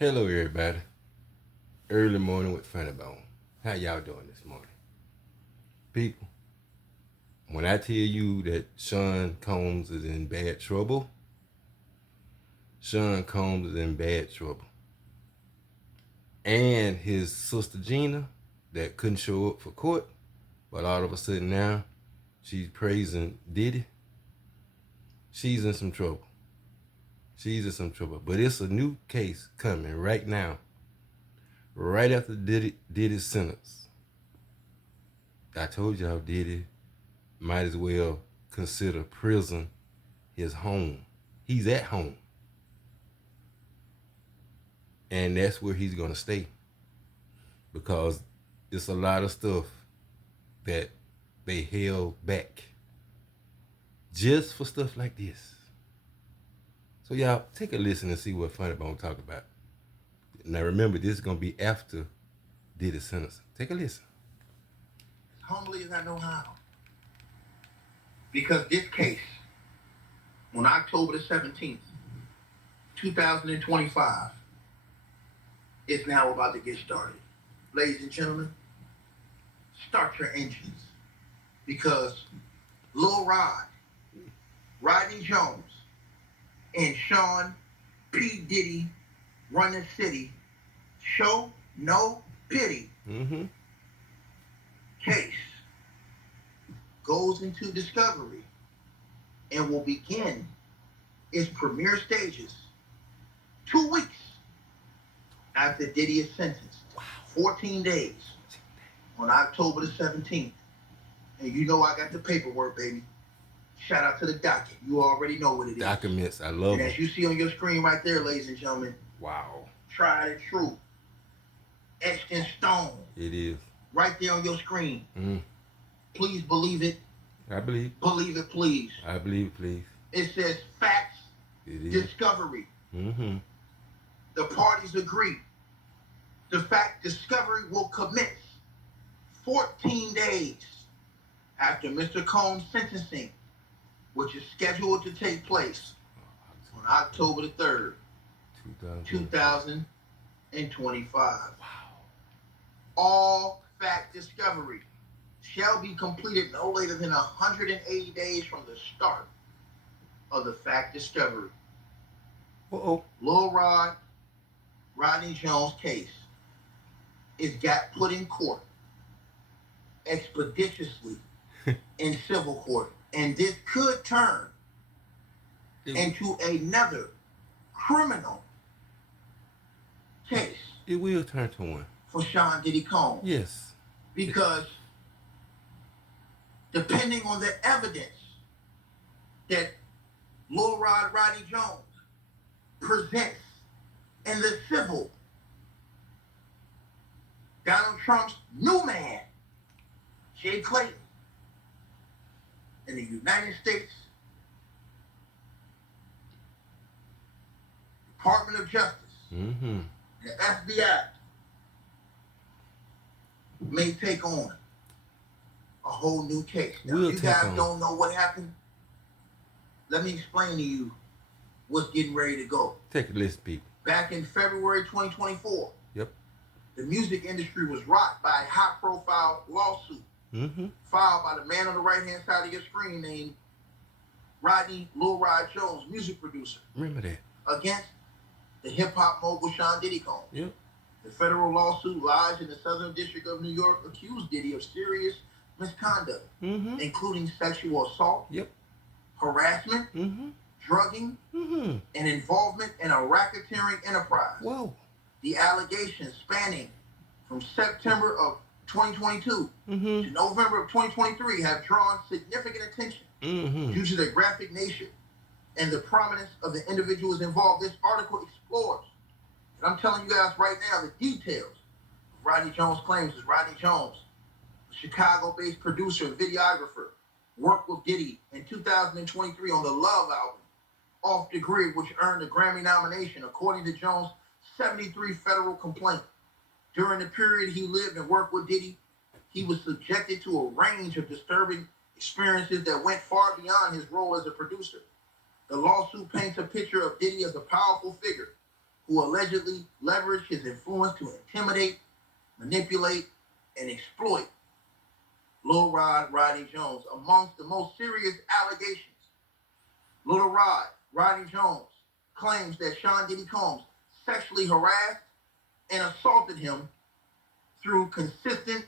Hello, everybody. Early morning with Funny Bone. How y'all doing this morning? People, when I tell you that Sean Combs is in bad trouble, Sean Combs is in bad trouble. And his sister Gina, that couldn't show up for court, but all of a sudden now she's praising Diddy. She's in some trouble. She's in some trouble. But it's a new case coming right now, right after Diddy's sentence. I told y'all Diddy might as well consider prison his home. He's at home. And that's where he's going to stay. Because it's a lot of stuff that they held back just for stuff like this. So y'all take a listen and see what Funny Bone talk about. Now remember, this is going to be after Diddy's sentence. Take a listen. As humbly as I know how. Because this case, on October the 17th, 2025, is now about to get started. Ladies and gentlemen, start your engines. Because Lil Rod, Rodney Jones, and Sean P Diddy run the city, show no pity. Case goes into discovery and will begin its premiere stages 2 weeks after Diddy is sentenced. 14 days on October the 17th. And you know I got the paperwork, baby. Shout out to the docket. You already know what it is. Documents, I love And them. as you see on your screen right there, ladies and gentlemen, Wow. tried and true, etched in stone. It is. Right there on your screen. Please believe it. I believe. Believe it, please. I believe it, please. It says facts, discovery. The parties agree. The fact discovery will commence 14 days after Mr. Combs' sentencing, which is scheduled to take place on October the 3rd, 2025. Wow. All fact discovery shall be completed no later than 180 days from the start of the fact discovery. Uh-oh. Lil Rod, Rodney Jones case is got put in court expeditiously in civil court. And this could turn into another criminal case. It will turn to one. For Sean Diddy Combs. Yes. Because depending on the evidence that Lil Rod Rodney Jones presents in the civil, Donald Trump's new man, Jay Clayton, in the United States Department of Justice, the FBI, may take on a whole new case. Now, if you guys don't know what happened, let me explain to you what's getting ready to go. Take a listen, people. Back in February 2024, Yep. The music industry was rocked by a high-profile lawsuit filed by the man on the right-hand side of your screen named Rodney Lil Rod Jones, music producer. Remember that. Against the hip-hop mogul Sean Diddy Combs. Yep. The federal lawsuit lodged in the Southern District of New York accused Diddy of serious misconduct, including sexual assault, harassment, drugging, and involvement in a racketeering enterprise. Whoa. The allegations spanning from September of 2022 to November of 2023 have drawn significant attention due to their graphic nature and the prominence of the individuals involved. This article explores, and I'm telling you guys right now, the details of Rodney Jones' claims. As Rodney Jones, a Chicago-based producer and videographer, worked with Diddy in 2023 on the Love album, Off the Grid, which earned a Grammy nomination, according to Jones' 73 federal complaint. During the period he lived and worked with Diddy, he was subjected to a range of disturbing experiences that went far beyond his role as a producer. The lawsuit paints a picture of Diddy as a powerful figure who allegedly leveraged his influence to intimidate, manipulate, and exploit Lil Rod Rodney Jones. Amongst the most serious allegations, Lil Rod Rodney Jones claims that Sean Diddy Combs sexually harassed and assaulted him through consistent,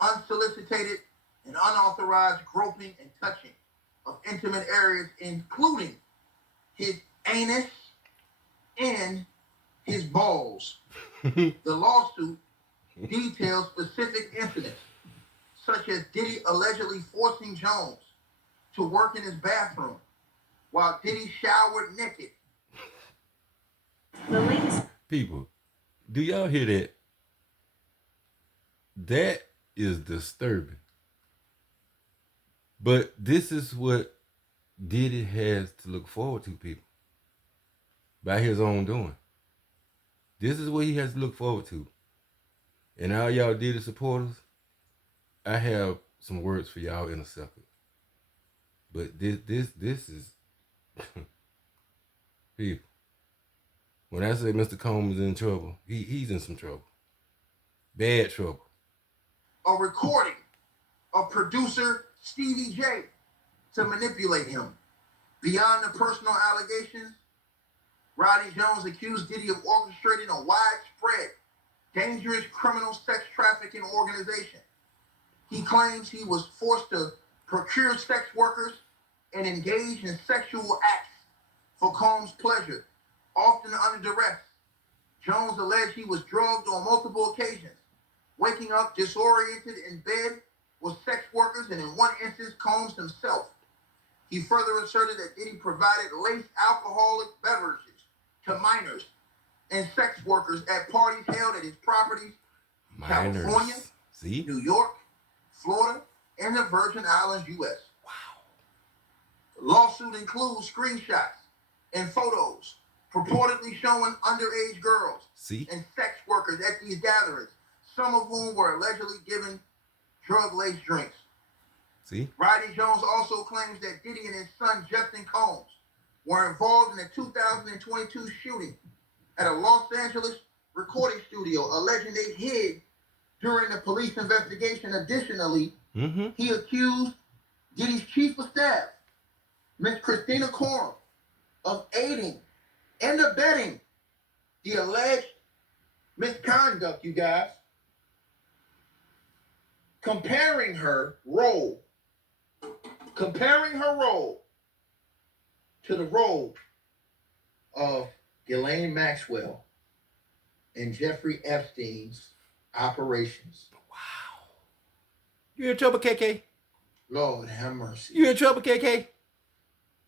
unsolicited, and unauthorized groping and touching of intimate areas, including his anus and his balls. The lawsuit details specific incidents, such as Diddy allegedly forcing Jones to work in his bathroom while Diddy showered naked. The latest. People, do y'all hear that? That is disturbing. But this is what Diddy has to look forward to, people. By his own doing. This is what he has to look forward to. And all y'all Diddy supporters, I have some words for y'all in a second. But this is people. When I say Mr. Combs is in trouble, he's in some trouble. Bad trouble. A recording of producer Stevie J to manipulate him. Beyond the personal allegations, Rodney Jones accused Diddy of orchestrating a widespread, dangerous criminal sex trafficking organization. He claims he was forced to procure sex workers and engage in sexual acts for Combs' pleasure, often under duress. Jones alleged he was drugged on multiple occasions, waking up disoriented in bed with sex workers, and in one instance, Combs himself. He further asserted that Diddy provided laced alcoholic beverages to minors and sex workers at parties held at his properties, Minors. California, See? New York, Florida, and the Virgin Islands, U.S. Wow. The lawsuit includes screenshots and photos purportedly showing underage girls and sex workers at these gatherings, some of whom were allegedly given drug-laced drinks. Rodney Jones also claims that Diddy and his son Justin Combs were involved in the 2022 shooting at a Los Angeles recording studio, alleging they hid during the police investigation. Additionally, he accused Diddy's chief of staff, Miss Christina Coram, of aiding and abetting the alleged misconduct, you guys, comparing her role to the role of Ghislaine Maxwell and Jeffrey Epstein's operations. Wow. You in trouble, KK? Lord have mercy. You in trouble, KK?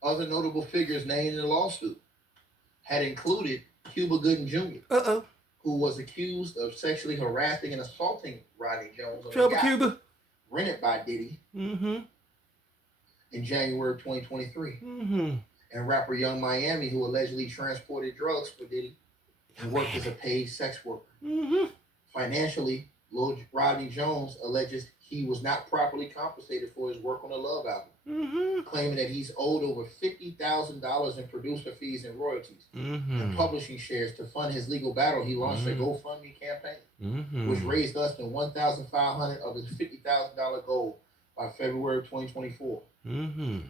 Other notable figures named in the lawsuit had included Cuba Gooding Jr., who was accused of sexually harassing and assaulting Rodney Jones on Trouble, a yacht Cuba. rented by Diddy in January of 2023. And rapper Young Miami, who allegedly transported drugs for Diddy and worked as a paid sex worker. Financially, Lil Rodney Jones alleges he was not properly compensated for his work on the Love album, claiming that he's owed over $50,000 in producer fees and royalties and publishing shares. To fund his legal battle, he launched a GoFundMe campaign, which raised less than $1,500 of his $50,000 goal by February of 2024.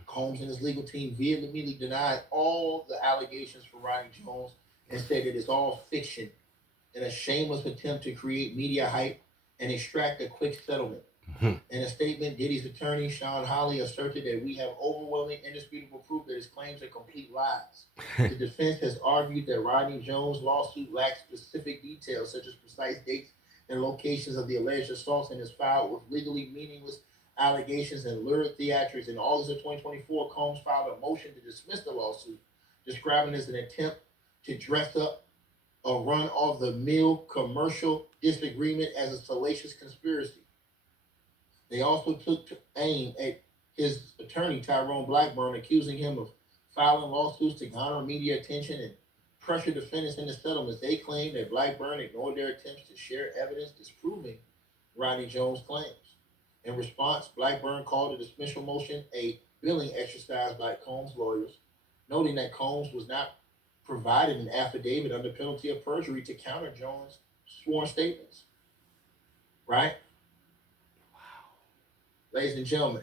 Combs and his legal team vehemently denied all the allegations for Rodney Jones and said it is all fiction and a shameless attempt to create media hype and extract a quick settlement. In a statement, Diddy's attorney, Sean Holley, asserted that we have overwhelming, indisputable proof that his claims are complete lies. The defense has argued that Rodney Jones' lawsuit lacks specific details, such as precise dates and locations of the alleged assaults, and is filed with legally meaningless allegations and lurid theatrics. In August of 2024, Combs filed a motion to dismiss the lawsuit, describing it as an attempt to dress up a run-of-the-mill commercial disagreement as a salacious conspiracy. They also took aim at his attorney, Tyrone Blackburn, accusing him of filing lawsuits to garner media attention and pressure defendants into settlements. They claimed that Blackburn ignored their attempts to share evidence disproving Rodney Jones' claims. In response, Blackburn called the dismissal motion a billing exercise by Combs' lawyers, noting that Combs was not provided an affidavit under penalty of perjury to counter Jones' sworn statements. Right? Ladies and gentlemen,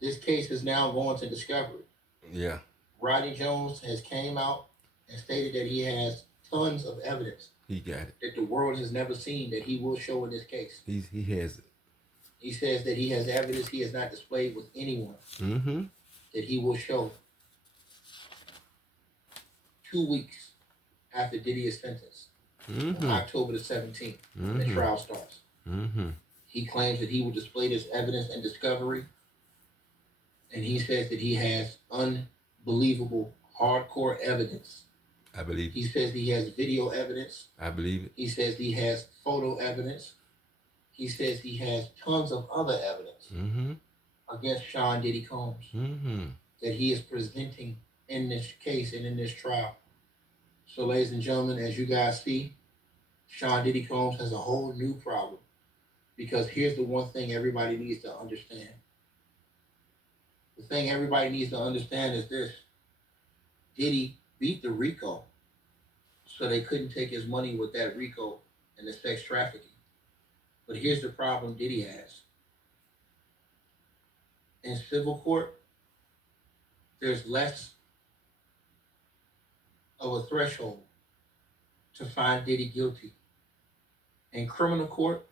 this case is now going to discovery. Yeah. Rodney Jones has came out and stated that he has tons of evidence. He got it. That the world has never seen that he will show in this case. He has it. He says that he has evidence he has not displayed with anyone. Mm-hmm. That he will show 2 weeks after Diddy is sentenced. On October the 17th, when the trial starts. He claims that he will display this evidence and discovery. And he says that he has unbelievable, hardcore evidence. I believe it. He says he has video evidence. I believe it. He says he has photo evidence. He says he has tons of other evidence against Sean Diddy Combs that he is presenting in this case and in this trial. So, ladies and gentlemen, as you guys see, Sean Diddy Combs has a whole new problem. Because here's the one thing everybody needs to understand. The thing everybody needs to understand is this. Diddy beat the RICO, so they couldn't take his money with that RICO and the sex trafficking. But here's the problem Diddy has. In civil court, there's less of a threshold to find Diddy guilty. In criminal court,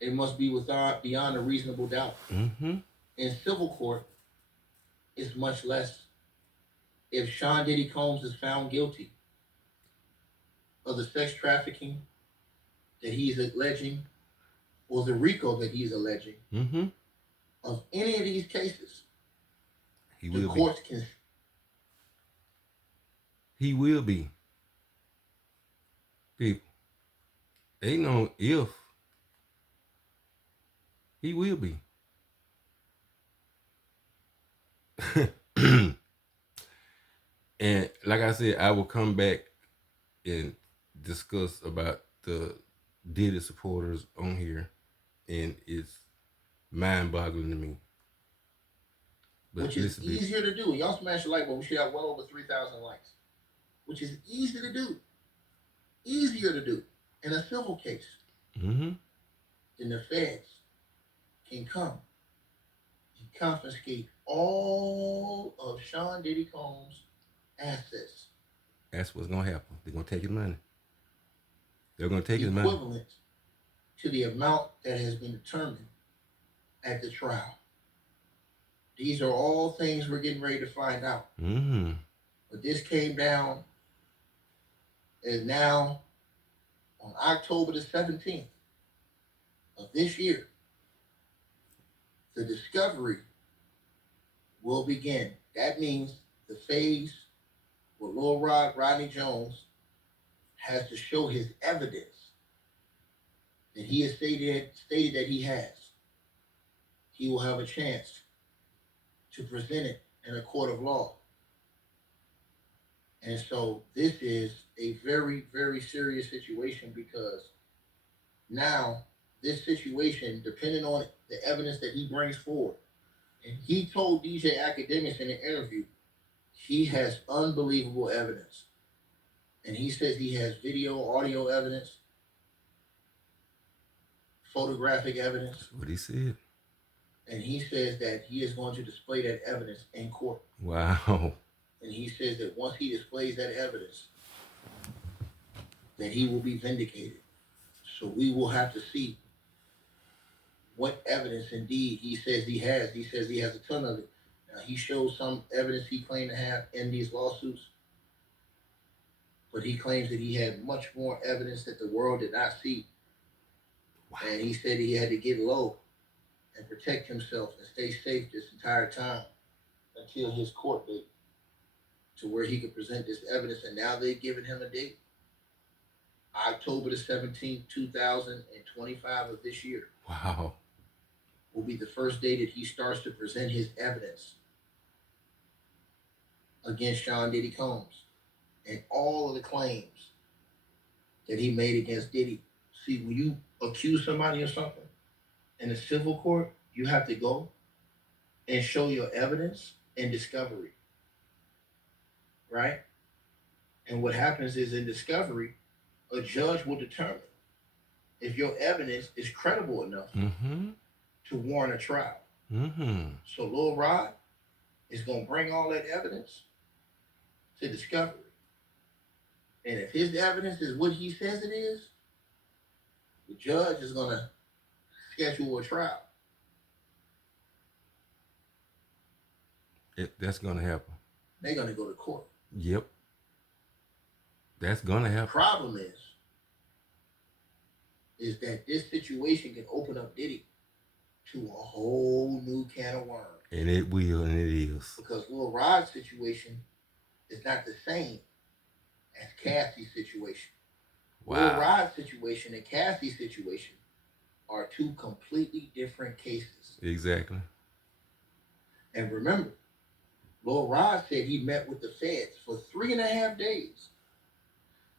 it must be beyond a reasonable doubt. In civil court, it's much less. If Sean Diddy Combs is found guilty of the sex trafficking that he's alleging, or the RICO that he's alleging, of any of these cases, he the will courts be. can. He will be. People, ain't no if. He will be. And like I said, I will come back and discuss about the Diddy supporters on here, and it's mind-boggling to me. But which is easier to do. Y'all smash the like button. We should have well over 3,000 likes. Which is easy to do. Easier to do in a civil case. Then the feds can come and confiscate all of Sean Diddy Combs' assets. That's what's going to happen. They're going to take his money. They're going to take his money. Equivalent to the amount that has been determined at the trial. These are all things we're getting ready to find out. But this came down, and now on October the 17th of this year, the discovery will begin. That means the phase where Lil Rodney Jones has to show his evidence that he has stated that he has. He will have a chance to present it in a court of law. And so this is a very, very serious situation, because now this situation, depending on the evidence that he brings forward, and he told DJ Academics in an interview, he has unbelievable evidence. And he says he has video, audio evidence, photographic evidence. What he said. And he says that he is going to display that evidence in court. Wow. And he says that once he displays that evidence, that he will be vindicated. So we will have to see what evidence indeed he says he has. He says he has a ton of it. Now, he shows some evidence he claimed to have in these lawsuits, but he claims that he had much more evidence that the world did not see. Wow. And he said he had to get low and protect himself and stay safe this entire time until his court date, to where he could present this evidence. And now they've given him a date, October the 17th, 2025 of this year. Wow. Will be the first day that he starts to present his evidence against Sean Diddy Combs and all of the claims that he made against Diddy. See, when you accuse somebody of something in a civil court, you have to go and show your evidence and discovery. right? And what happens is in discovery, a judge will determine if your evidence is credible enough to warrant a trial. So Lil Rod is going to bring all that evidence to discovery. And if his evidence is what he says it is, the judge is going to schedule a trial. That's going to happen. They're going to go to court. Yep. That's going to happen. The problem is that this situation can open up Diddy to a whole new can of worms. And it will, and it is. Because Lil Rod's situation is not the same as Cassie's situation. Wow. Lil Rod's situation and Cassie's situation are two completely different cases. Exactly. And remember, Lil Rod said he met with the feds for 3.5 days.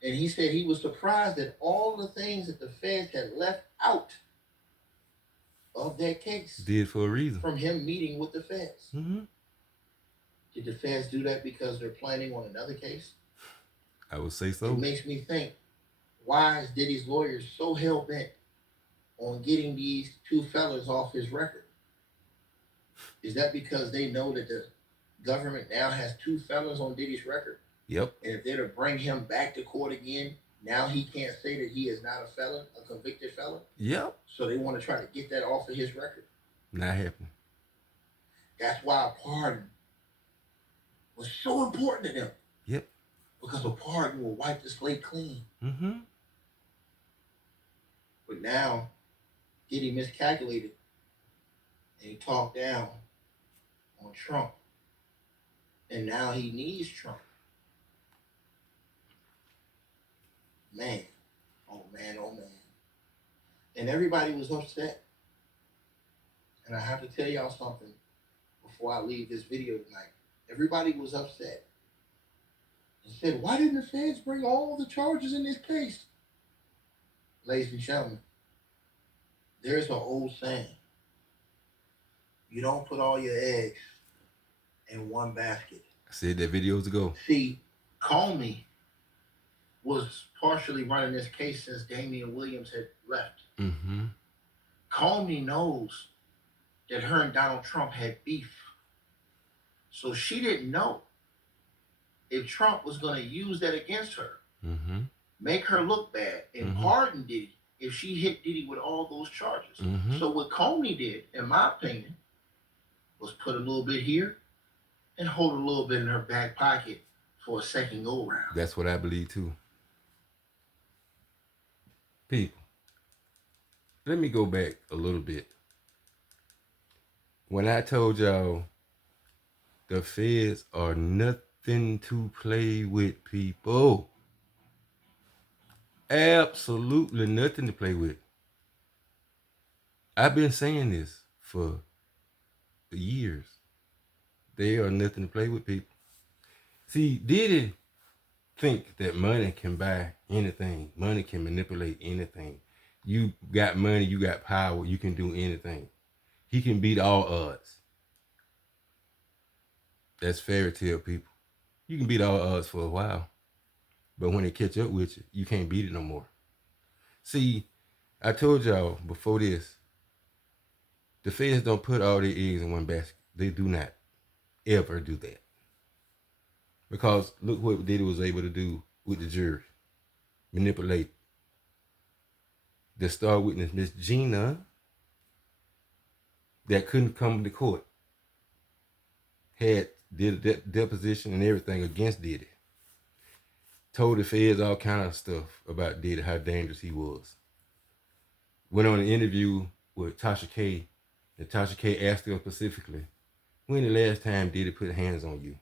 And he said he was surprised at all the things that the feds had left out of that case. Did for a reason. From him meeting with the feds. Did the feds do that because they're planning on another case? I would say so. It makes me think, why is Diddy's lawyers so hell-bent on getting these two fellas off his record? Is that because they know that the government now has two fellas on Diddy's record? Yep. And if they're to bring him back to court again, now he can't say that he is not a felon, a convicted felon? Yep. So they want to try to get that off of his record? Not happening. That's why a pardon was so important to them. Yep. Because a pardon will wipe the slate clean. But now, Diddy miscalculated and he talked down on Trump. And now he needs Trump. Man, oh man, oh man. And everybody was upset. And I have to tell y'all something before I leave this video tonight. Everybody was upset and said, why didn't the feds bring all the charges in this case? Ladies and gentlemen, there's an old saying. You don't put all your eggs in one basket. I said that videos ago. See, Comey was partially running this case since Damian Williams had left. Comey knows that her and Donald Trump had beef. So she didn't know if Trump was going to use that against her, make her look bad, and pardon Diddy if she hit Diddy with all those charges. So what Comey did, in my opinion, was put a little bit here and hold a little bit in her back pocket for a second go-round. That's what I believe too. People, let me go back a little bit. When I told y'all the feds are nothing to play with, people. Absolutely nothing to play with. I've been saying this for years. They are nothing to play with, people. See, Diddy think that money can buy anything. Money can manipulate anything. You got money, you got power, you can do anything. He can beat all odds. That's fairy tale, people. You can beat all odds for a while. But when they catch up with you, you can't beat it no more. See, I told y'all before this, the feds don't put all their eggs in one basket. They do not ever do that. Because look what Diddy was able to do with the jury. Manipulate. The star witness, Miss Gina, that couldn't come to court, did a deposition and everything against Diddy. Told the feds all kind of stuff about Diddy, how dangerous he was. Went on an interview with Tasha K, and Tasha K asked her specifically, when the last time Diddy put hands on you?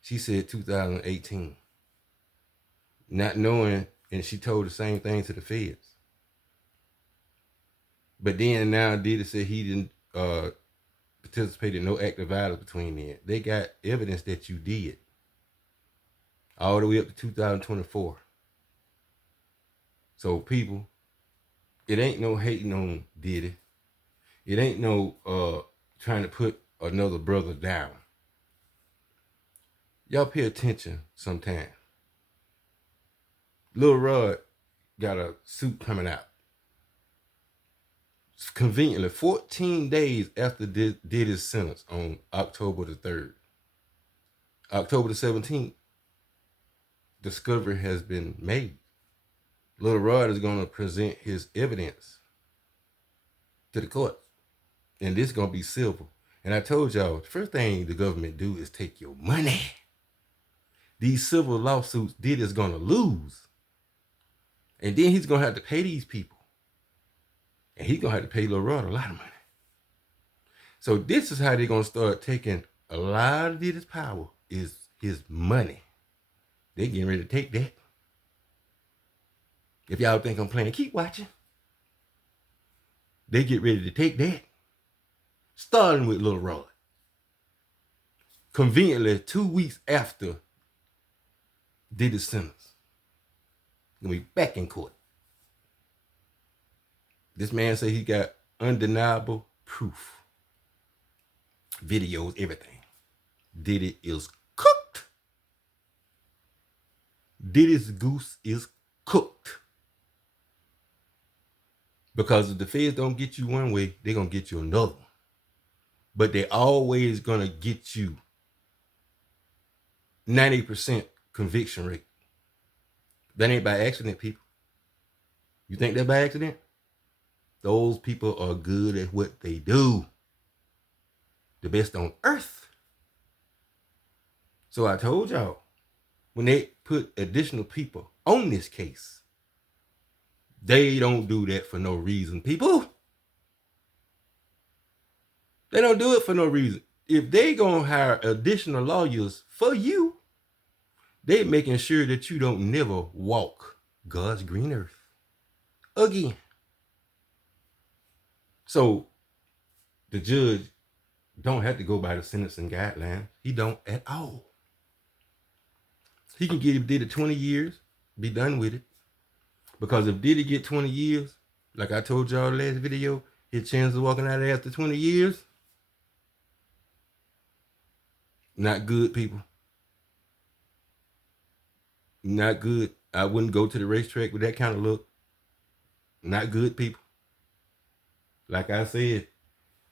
She said 2018. Not knowing, and she told the same thing to the feds. But then now Diddy said he didn't participate in no act of violence between them. They got evidence that you did. All the way up to 2024. So people, it ain't no hating on Diddy. It ain't no trying to put another brother down. Y'all pay attention sometime. Lil Rod got a suit coming out. Conveniently, 14 days after Diddy's sentence on October the 3rd. October the 17th, discovery has been made. Lil Rod is going to present his evidence to the court. And this is going to be civil. And I told y'all, the first thing the government do is take your money. These civil lawsuits, Diddy's going to lose. And then he's going to have to pay these people. And he's going to have to pay Lil Rod a lot of money. So this is how they're going to start taking a lot of Diddy's power, is his money. They're getting ready to take that. If y'all think I'm playing, keep watching. They get ready to take that. Starting with Lil Rod. Conveniently, 2 weeks after Diddy's sentence. Gonna be back in court. This man said he got undeniable proof. Videos, everything. Diddy is cooked. Diddy's goose is cooked. Because if the feds don't get you one way, they're going to get you another one. But they're always going to get you 90% conviction rate. That ain't by accident, people. You think that's by accident? Those people are good at what they do. The best on earth. So I told y'all, when they put additional people on this case, they don't do that for no reason, people. They don't do it for no reason. If they gonna hire additional lawyers for you, they making sure that you don't never walk God's green earth again. So the judge don't have to go by the sentencing guidelines. He don't at all. He can give Diddy 20 years, be done with it. Because if Diddy get 20 years, like I told y'all last video, his chance of walking out of there after 20 years, not good, people. Not good. I wouldn't go to the racetrack with that kind of look. Not good, people. Like I said,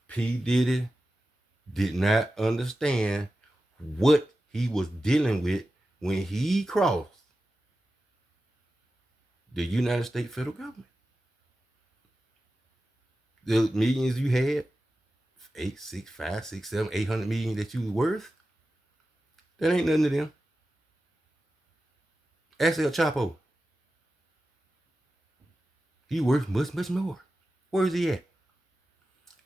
P Diddy did not understand what he was dealing with when he crossed the United States federal government. The millions you had, 8, 6, 5, 6, 7, 800 million that you was worth, that ain't nothing to them. Ask El Chapo. He worth much, much more. Where is he at?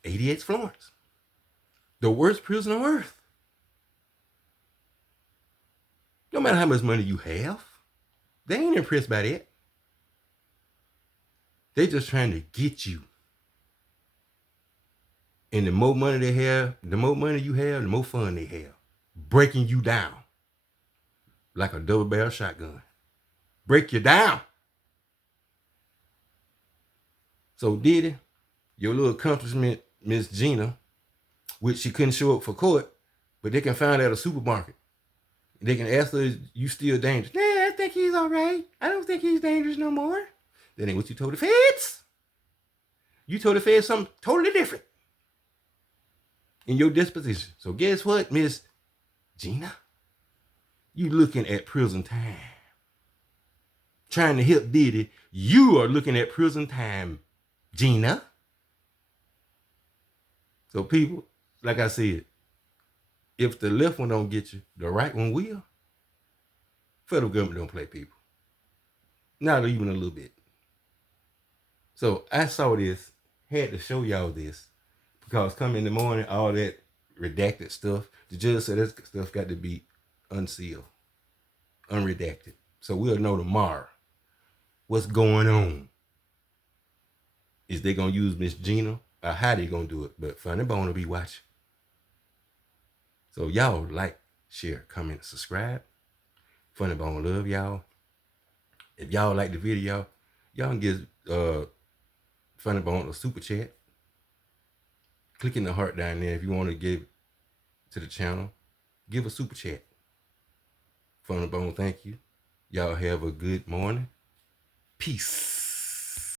88 Florence. The worst prison on earth. No matter how much money you have, they ain't impressed by that. They just trying to get you. And the more money they have, the more money you have, the more fun they have. Breaking you down. Like a double barrel shotgun. Break you down. So Diddy, your little accomplishment, Miss Gina, which she couldn't show up for court, but they can find her at a supermarket. They can ask her, you still dangerous? Nah, I think he's all right. I don't think he's dangerous no more. That ain't what you told the feds. You told the feds something totally different in your disposition. So guess what, Miss Gina? You looking at prison time. Trying to help Diddy. You are looking at prison time, Gina. So people, like I said, if the left one don't get you, the right one will. Federal government don't play, people. Not even a little bit. So I saw this, had to show y'all this, because come in the morning, all that redacted stuff, the judge said that stuff got to be unsealed, unredacted. So we'll know tomorrow what's going on. Is they gonna use Miss Gina, or how they gonna do it? But Funny Bone will be watching. So y'all like, share, comment, subscribe. Funny Bone love y'all. If y'all like the video, y'all can give Funny Bone a super chat. Clicking the heart down there if you want to give to the channel. Give a super chat. Funny Bone, thank you. Y'all have a good morning. Peace.